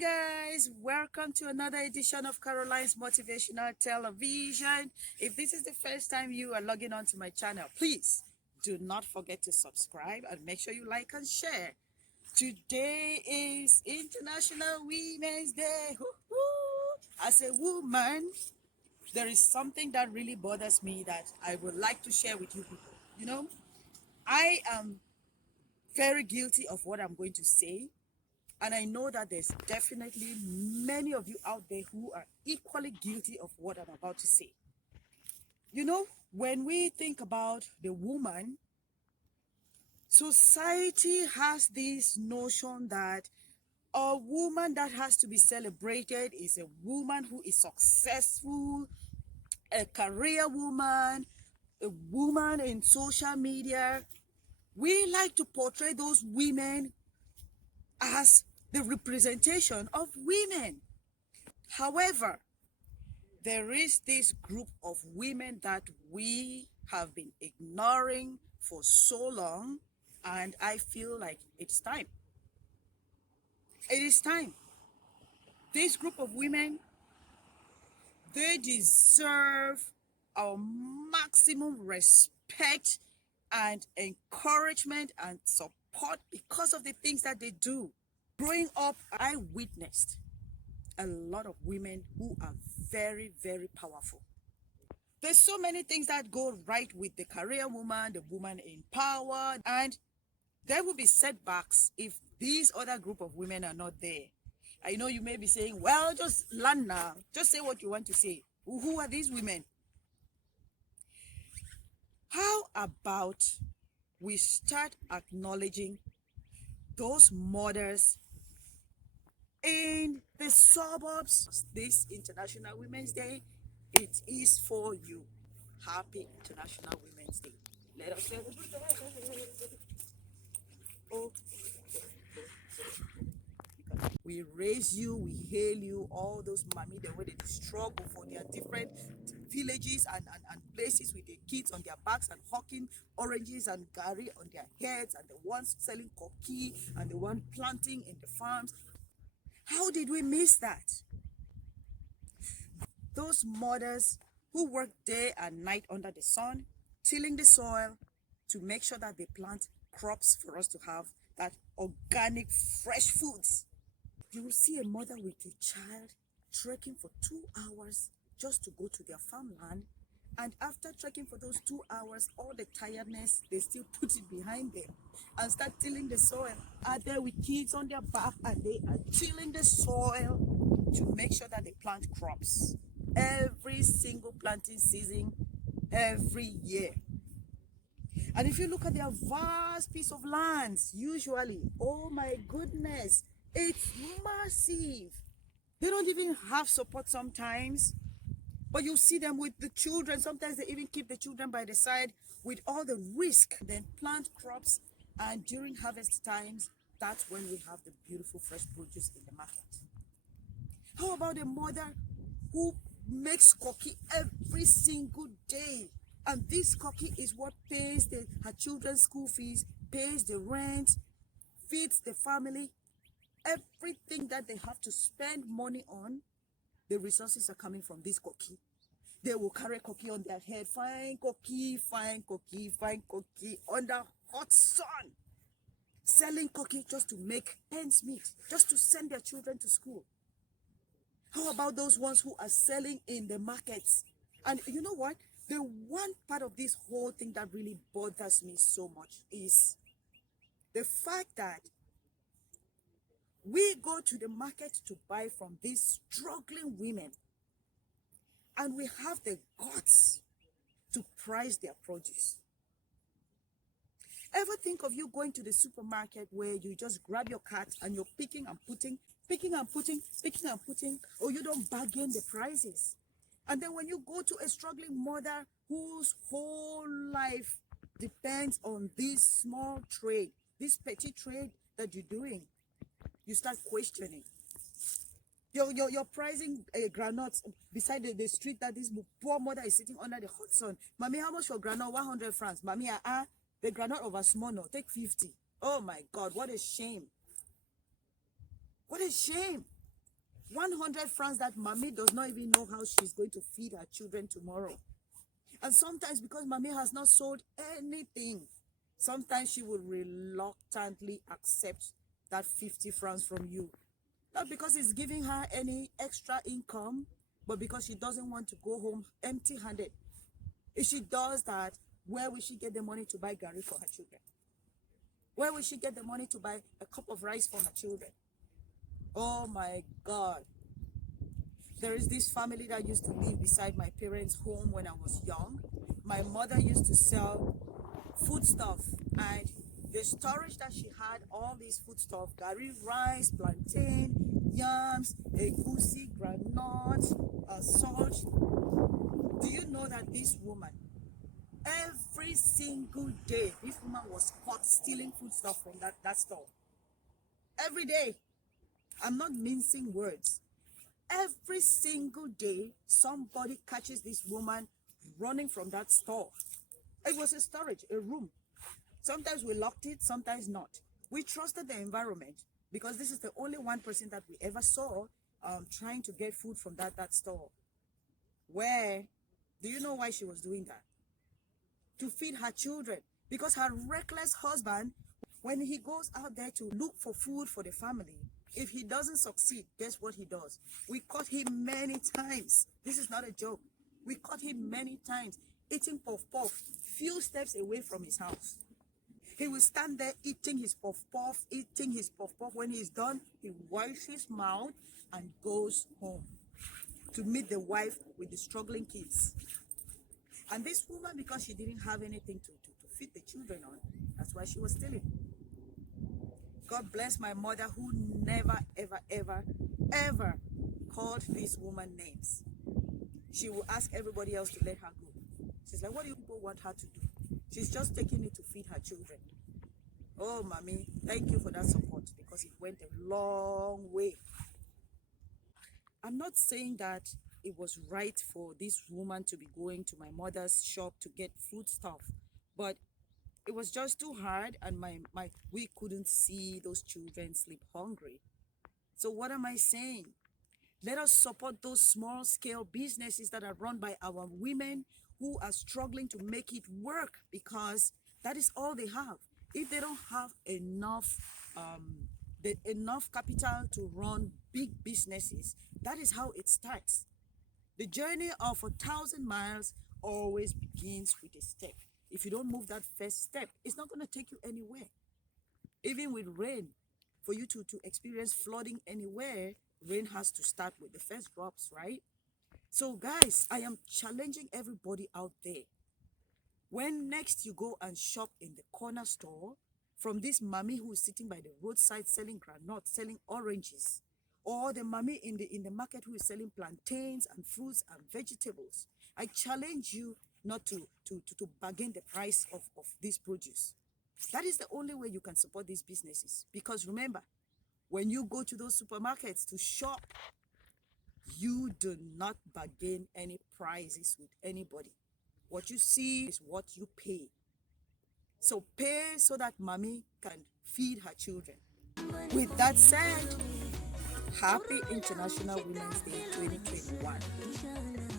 Hi guys, welcome to another edition of Caroline's Motivational Television. If this is the first time you are logging on to my channel, please do not forget to subscribe and make sure you like and share. Today is International Women's Day. Hoo-hoo. As a woman, there is something that really bothers me that I would like to share with you people. I am very guilty of what I'm going to say. And I know that there's definitely many of you out there who are equally guilty of what I'm about to say. When we think about the woman, society has this notion that a woman that has to be celebrated is a woman who is successful, a career woman, a woman in social media. We like to portray those women as the representation of women. However, there is this group of women that we have been ignoring for so long, and I feel like it's time. It is time. This group of women, they deserve our maximum respect and encouragement and support because of the things that they do. Growing up, I witnessed a lot of women who are very, very powerful. There's so many things that go right with the career woman, the woman in power, and there will be setbacks if these other group of women are not there. I know you may be saying, well, just land now. Just say what you want to say. Who are these women? How about we start acknowledging those mothers in the suburbs? This International Women's Day, it is for you. Happy International Women's Day. Let us celebrate. Oh, we raise you, we hail you, all those mommy, the way they struggle for their different villages and places with their kids on their backs and hawking oranges and gari on their heads, and the ones selling coffee and the one planting in the farms. How did we miss that? Those mothers who work day and night under the sun, tilling the soil to make sure that they plant crops for us to have that organic, fresh foods. You will see a mother with a child trekking for 2 hours just to go to their farmland. And after trekking for those 2 hours, all the tiredness, they still put it behind them and start tilling the soil. Are there with kids on their back and they are tilling the soil to make sure that they plant crops every single planting season, every year. And if you look at their vast piece of lands, usually, oh my goodness, it's massive. They don't even have support sometimes, but you see them with the children. Sometimes they even keep the children by the side with all the risk. Then plant crops, and during harvest times, that's when we have the beautiful fresh produce in the market. How about a mother who makes cookie every single day? And this cookie is what pays her children's school fees, pays the rent, feeds the family. Everything that they have to spend money on, the resources are coming from this cookie. They will carry cookie on their head, fine cookie, fine cookie, fine cookie, under hot sun, selling cookie just to make ends meet, just to send their children to school. How about those ones who are selling in the markets? And you know what? The one part of this whole thing that really bothers me so much is the fact that we go to the market to buy from these struggling women, and we have the guts to price their produce. Ever think of you going to the supermarket where you just grab your cart and you're picking and putting, or you don't bargain the prices? And then when you go to a struggling mother whose whole life depends on this small trade, this petty trade that you're doing, you start questioning. You're pricing granuts beside the street that this poor mother is sitting under the hot sun. Mommy, how much for granite? 100 francs. Mommy, the granite over small, no, take 50. Oh my God, what a shame. What a shame. 100 francs that mommy does not even know how she's going to feed her children tomorrow. And sometimes because mommy has not sold anything, sometimes she will reluctantly accept that 50 francs from you. Not because it's giving her any extra income, but because she doesn't want to go home empty-handed. If she does that, where will she get the money to buy garri for her children? Where will she get the money to buy a cup of rice for her children? Oh my God. There is this family that used to live beside my parents' home when I was young. My mother used to sell foodstuff, and the storage that she had, all these foodstuff, garri rice, plantain, yams, egusi, groundnut, salt. Do you know that this woman, every single day, this woman was caught stealing foodstuff from that store? Every day. I'm not mincing words. Every single day, somebody catches this woman running from that store. It was a storage, a room. Sometimes we locked it, sometimes not. We trusted the environment because this is the only one person that we ever saw trying to get food from that store. Where, do you know why she was doing that? To feed her children. Because her reckless husband, when he goes out there to look for food for the family, if he doesn't succeed, guess what he does? We caught him many times. This is not a joke. We caught him many times eating puff puff, few steps away from his house. He will stand there eating his puff puff, eating his puff puff. When he's done, he wipes his mouth and goes home to meet the wife with the struggling kids. And this woman, because she didn't have anything to feed the children on, that's why she was stealing. God bless my mother, who never, ever, ever, ever called this woman names. She will ask everybody else to let her go. She's like, what do you people want her to do? She's just taking it to feed her children. Oh, mommy, thank you for that support, because it went a long way. I'm not saying that it was right for this woman to be going to my mother's shop to get food stuff, but it was just too hard, and we couldn't see those children sleep hungry. So what am I saying? Let us support those small scale businesses that are run by our women who are struggling to make it work, because that is all they have. If they don't have enough capital to run big businesses, that is how it starts. The journey of 1,000 miles always begins with a step. If you don't move that first step, it's not going to take you anywhere. Even with rain, for you to experience flooding anywhere, rain has to start with the first drops, right? So guys, I am challenging everybody out there. When next you go and shop in the corner store from this mommy who is sitting by the roadside selling granuts, selling oranges, or the mommy in the market who is selling plantains and fruits and vegetables, I challenge you not to bargain the price of this produce. That is the only way you can support these businesses. Because remember, when you go to those supermarkets to shop, you do not bargain any prices with anybody. What you see is what you pay. So pay so that mommy can feed her children. With that said, happy International Women's Day 2021.